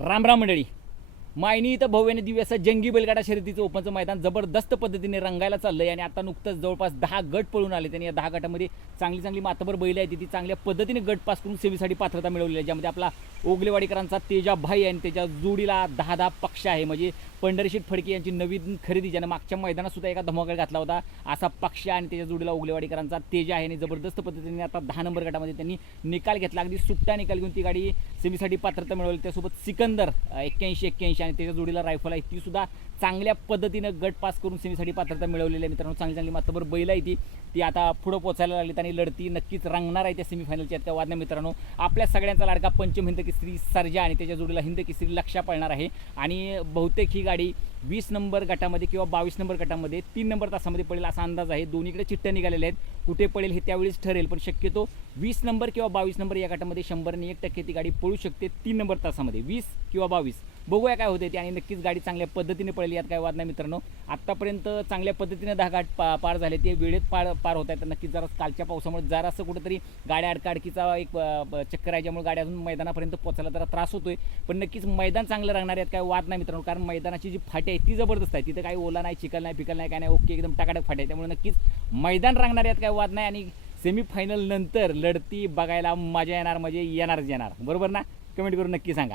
रामराम मंडळी. मायनी इथं भव्याने दिव्याचा जंगी बैलगाडा शर्यतीचं ओपनचं मैदान जबरदस्त पद्धतीने रंगायला चाललं आहे आणि आता नुकतंच जवळपास दहा गट पळून आले त्यांनी या दहा गटामध्ये चांगली चांगली मातबर बैल आहे ती चांगल्या पद्धतीने गट पास करून सेवेसाठी पात्रता मिळवली आहे ज्यामध्ये आपला ओगलेवाडीकरांचा तेजा भाई आणि त्याच्या जोडीला दहा दहा पक्ष आहे. म्हणजे पंढरीशीठ फडके यांची नवीन खरेदी ज्यानं मागच्या मैदानात सुद्धा एका धमाकड घातला होता असा पक्ष आणि त्याच्या जोडीला ओगलेवाडीकरांचा तेजा आहे आणि जबरदस्त पद्धतीने आता दहा नंबर गटामध्ये त्यांनी निकाल घेतला. अगदी सुट्टा निकाल घेऊन ती गाडी सेमीसाठी पात्रता मिळवली. त्यासोबत सिकंदर एक्क्याऐंशी एक्क्याऐंशी आणि त्याच्या जोडीला रायफल आहे. ती सुद्धा चांगल्या पद्धतीनं गट पास करून सेमीसाठी पात्रता मिळवलेली आहे मित्रांनो. चांगली चांगली मात्रभर बैल आहे ती. ती आता पुढं पोचायला लागलीत आणि लढती नक्कीच रंगणार आहे त्या सेमीफायनलच्या त्या वादना मित्रांनो. आपल्या सगळ्यांचा लाडका पंचम हिंद केसरी सर्जा आणि त्याच्या जोडीला हिंद किस्त्री लक्षा पळणार आहे. आणि बहुतेक ही गाडी वीस नंबर गटामध्ये किंवा बावीस नंबर गटामध्ये तीन नंबर तासामध्ये पडेल असा अंदाज आहे. दोन्हीकडे चिठ्ठ्या निघालेल्या आहेत. कुठे पडेल हे त्यावेळेस ठरेल पण शक्यतो वीस नंबर किंवा बावीस नंबर या गटामध्ये शंभरने एक टक्के ती गाडी पळू शकते तीन नंबर तासामध्ये. वीस किंवा बावीस. बघूया काय होते ते. आणि नक्कीच गाडी चांगल्या पद्धतीने पळली यात काय वाद नाही मित्रांनो. आत्तापर्यंत चांगल्या पद्धतीने दहा घाट पा पार झाले ते. वेळेत पार पार होत आहेत. तर नक्कीच जरा कालच्या पावसामुळे जरासं कुठेतरी गाड्या अडकाडकीचा एक चक्कर आहे. ज्यामुळे गाड्या अजून मैदानापर्यंत पोचायला जरा त्रास होतोय. पण नक्कीच मैदान चांगलं राहणार आहेत काय वाद नाही मित्रांनो. कारण मैदानाची जी फाटी आहे ती जबरदस्त आहे. तिथं काही ओला नाही चिकल नाही पिकल नाही काय नाही. ओके एकदम टाकाटक फाटी आहे. त्यामुळे नक्कीच मैदान रांगणार आहेत काय वाद नाही. आणि सेमीफायनल नंतर लढती बघायला मजा येणार म्हणजे येणारच येणार. बरोबर ना? कमेंट करून नक्की सांगा.